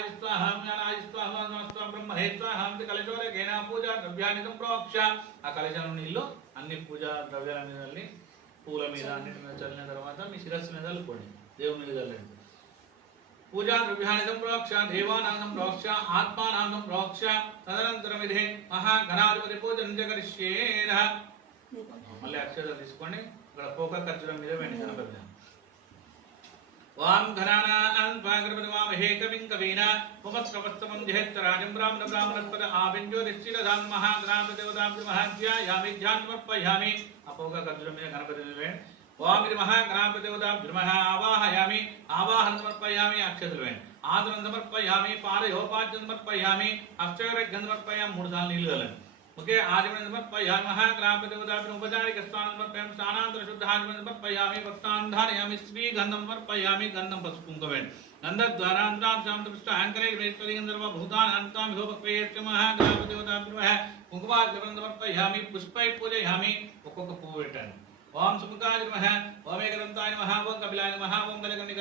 प्राणाय स्वाहा ज्ञानाय स्वाहा नमस्ते ब्रह्मणे स्वाहा कलशोरेण पूजा द्रव्याన్ని సంప్రోక్ష ఆ కలశం నీళ్ళు అన్ని పూజా ద్రవ్యాల మీద పూల మీద అన్నిటి మీద చల్లిన తర్వాత మీ శిరస్సు మీద చల్లుకోండి దేవుని మీద చల్లండి पूजा द्रव्याणि संप्रोक्ष देवानां संप्रोक्ष आत्मानां संप्रोक्ष तदनंतरम इदे महागणाधिपति पूजनं च करिष्येनः మళ్ళీ అక్షరాలు తీసుకోండి ఇక్కడ పోక ఖర్జూరం మీద వేయండి గణపతి ఓం ఘనానాం భాగవతవామహే కవిం కవీనా ఉపస్రవస్తమం జహేత్తరాజం బ్రాహ్మణ బ్రాహ్మణస్పద ఆవింజ్యోతిశ్చిరధాం మహాగణాధిపతి దేవతాభ్య మహాధ్యాయామి ధ్యానమర్పయామి ఆ పోక ఖర్జూరం మీద గణపతి మీద వేయండి ओम महागणाधिपति देवताभ्यः आवाहयामि आवाहनं समर्पयामि अक्षतलवेन आदरं समर्पयामि पादयोपाद्यं समर्पयामि अक्षरगन्धं समर्पयामि मूడు సార్లు నీళ్లు చల్లండి ओके आचमनं समर्पयामि महागणाधिपति देवताभ्यः उपचारिक स्नानं समर्पयामि स्नानानन्तरं शुद्धाचमनं समर्पयामि वस्त्रान् धारयामि श्रीगन्धं समर्पयामि गन्धं पసుపు కుంకుమేన गन्धद्वारान्तां शान्तपुष्टाङ्करे वेश्वरीगन्धर्व भूतान् अन्तां विभोपक्रियेश्च महागणाधिपति देवताभ्यः కుంకుమార్ఘ్యం समर्पयामि पुष्पै पूजयामि ఒక్కొక్క పువ్వు పెట్టండి ओम सुमुखाय नमः ओम एकदन्ताय नमः ओम कपिलाय नमः ओम गजकर्णिकाय